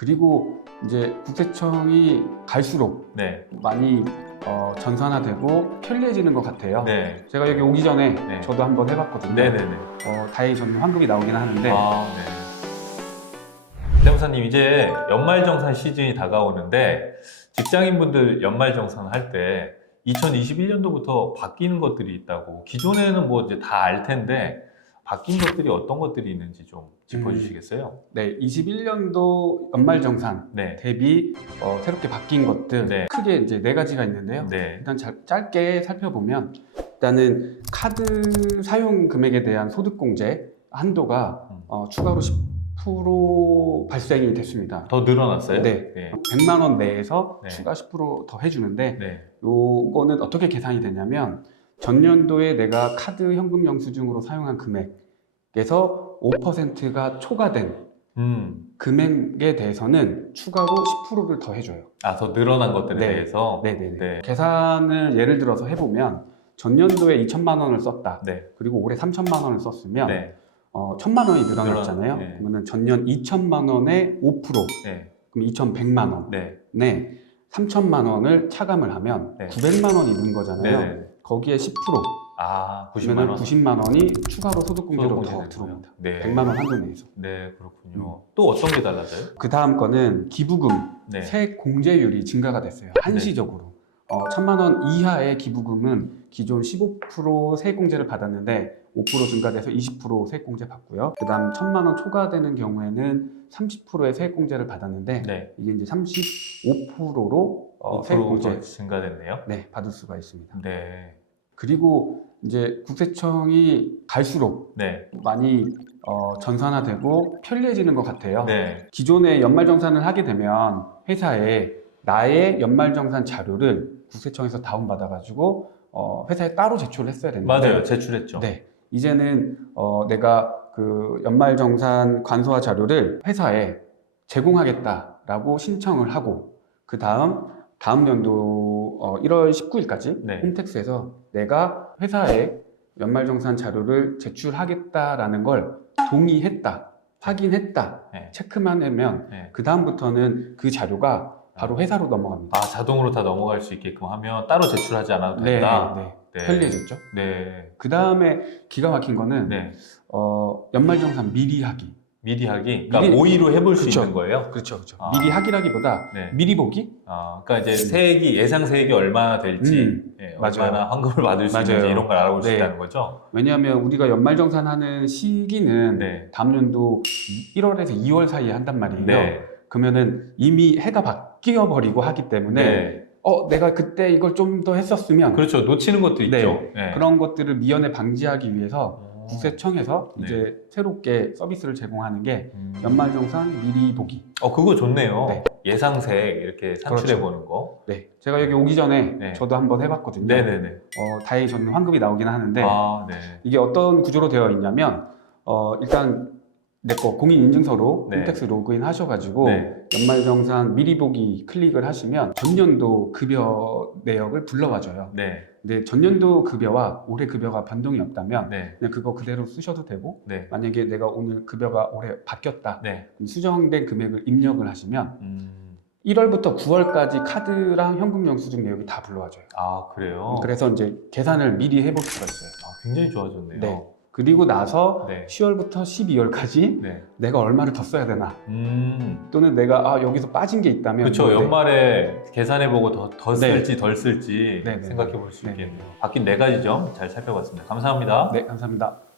그리고 이제 국세청이 갈수록 네. 많이 어, 전산화되고 편리해지는 것 같아요. 네. 제가 여기 오기 전에 네. 저도 한번 해봤거든요. 네네네. 어, 다행히 저는 환급이 나오긴 하는데 아, 네. 대무사님 이제 연말정산 시즌이 다가오는데 직장인분들 연말정산 할 때 2021년도부터 바뀌는 것들이 있다고 기존에는 뭐 이제 다 알 텐데 바뀐 것들이 어떤 것들이 있는지 좀 짚어주시겠어요? 네, 21년도 연말 정산 네. 대비 어, 새롭게 바뀐 것들 네. 크게 이제 네 가지가 있는데요. 네. 일단 자- 짧게 살펴보면 일단은 카드 사용 금액에 대한 소득공제 한도가 음. 어, 추가로 10% 발생이 됐습니다. 더 늘어났어요? 네. 네. 100만 원 내에서 네. 추가 10%더 해주는데 네. 요거는 어떻게 계산이 되냐면 전년도에 내가 카드 현금 영수증으로 사용한 금액에서 5%가 초과된 음. 금액에 대해서는 추가로 10%를 더 해줘요. 아, 더 늘어난 것들에 네. 대해서? 네네네. 네. 계산을 예를 들어서 해보면 전년도에 2천만 원을 썼다. 네. 그리고 올해 3천만 원을 썼으면 네. 어, 1천만 원이 늘어났잖아요. 네. 그러면 전년 2천만 원의 5% 네. 그럼 2,100만 원. 네. 네. 3천만 원을 차감을 하면 네. 900만 원이 는 네. 거잖아요. 네. 거기에 10% 아, 90만 그러면 원. 90만 원이 추가로 소득공제로 소득공제 더 들어옵니다. 네. 100만 원 한도 내에서. 네, 그렇군요. 또 어떤 게 달라져요? 그 다음 거는 기부금 네. 세액 공제율이 증가가 됐어요. 한시적으로. 어, 천만 원 이하의 기부금은 기존 15% 세액 공제를 받았는데 5% 증가돼서 20% 세액 공제 받고요. 그다음 천만 원 초과되는 경우에는 30%의 세액 공제를 받았는데 네. 이게 이제 35%로 어, 세액 5%가 공제 증가됐네요. 네, 받을 수가 있습니다. 네. 그리고 이제 국세청이 갈수록 네. 많이 어, 전산화되고 편리해지는 것 같아요. 네. 기존에 연말정산을 하게 되면 회사에 나의 연말정산 자료를 국세청에서 다운받아가지고 어, 회사에 따로 제출했어야 되는데 맞아요. 제출했죠. 네. 이제는 어, 내가 그 연말정산 관소화 자료를 회사에 제공하겠다라고 신청을 하고 그 다음 다음 연도 어, 1월 19일까지 네. 홈택스에서 내가 회사에 연말정산 자료를 제출하겠다라는 걸 동의했다, 확인했다, 네. 체크만 하면 네. 그 다음부터는 그 자료가 바로 회사로 넘어갑니다. 아, 자동으로 다 넘어갈 수 있게끔 하면 따로 제출하지 않아도 네, 된다. 네, 네. 편리해졌죠. 네. 그 다음에 기가 막힌 거는 네. 어, 연말정산 미리 하기. 미리 하기. 그러니까 미리- 오이로 해볼 수 그쵸. 있는 거예요. 그렇죠, 그렇죠. 아. 미리 하기라기보다 네. 미리 보기. 아, 그러니까 이제 세액이 예상 세액이 얼마나 될지, 음, 예. 얼마나 환급을 받을 수 맞아요. 있는지 이런 걸 알아볼 수 네. 있다는 거죠. 왜냐하면 우리가 연말정산하는 시기는 네. 다음 연도 1월에서 2월 사이에 한단 말이에요. 네. 그러면은 이미 해가 바뀌어 버리고 하기 때문에 네. 어 내가 그때 이걸 좀 더 했었으면 그렇죠. 놓치는 것도 있죠. 네. 네. 그런 것들을 미연에 방지하기 위해서 어. 국세청에서 네. 이제 새롭게 서비스를 제공하는 게 음. 연말정산 미리 보기. 어, 그거 좋네요. 네. 예상 세액 이렇게 산출해 보는 거. 네, 제가 여기 오기 전에 네. 저도 한번 해봤거든요. 네네네. 어, 다행히 저는 환급이 나오긴 하는데 아, 네. 이게 어떤 구조로 되어 있냐면 어, 일단 내거 공인인증서로 네. 홈택스 로그인 하셔가지고 네. 연말정산 미리 보기 클릭을 하시면 전년도 급여 내역을 불러와줘요. 네. 근데 전년도 급여와 올해 급여가 변동이 없다면 네. 그냥 그거 그대로 쓰셔도 되고 네. 만약에 내가 오늘 급여가 올해 바뀌었다 네. 그럼 수정된 금액을 입력을 하시면 음. 1월부터 9월까지 카드랑 현금 영수증 내역이 다 불러와줘요. 아, 그래요? 그래서 이제 계산을 미리 해볼 수가 있어요. 아, 굉장히 좋아졌네요. 네. 그리고 나서 네. 10월부터 12월까지 네. 내가 얼마를 더 써야 되나 음. 또는 내가 아, 여기서 빠진 게 있다면 그렇죠. 네. 연말에 계산해보고 더, 더 네. 쓸지 덜 쓸지 네, 네. 생각해 볼 수 네. 있겠네요. 바뀐 네 가지 점 잘 살펴봤습니다. 감사합니다. 네, 감사합니다.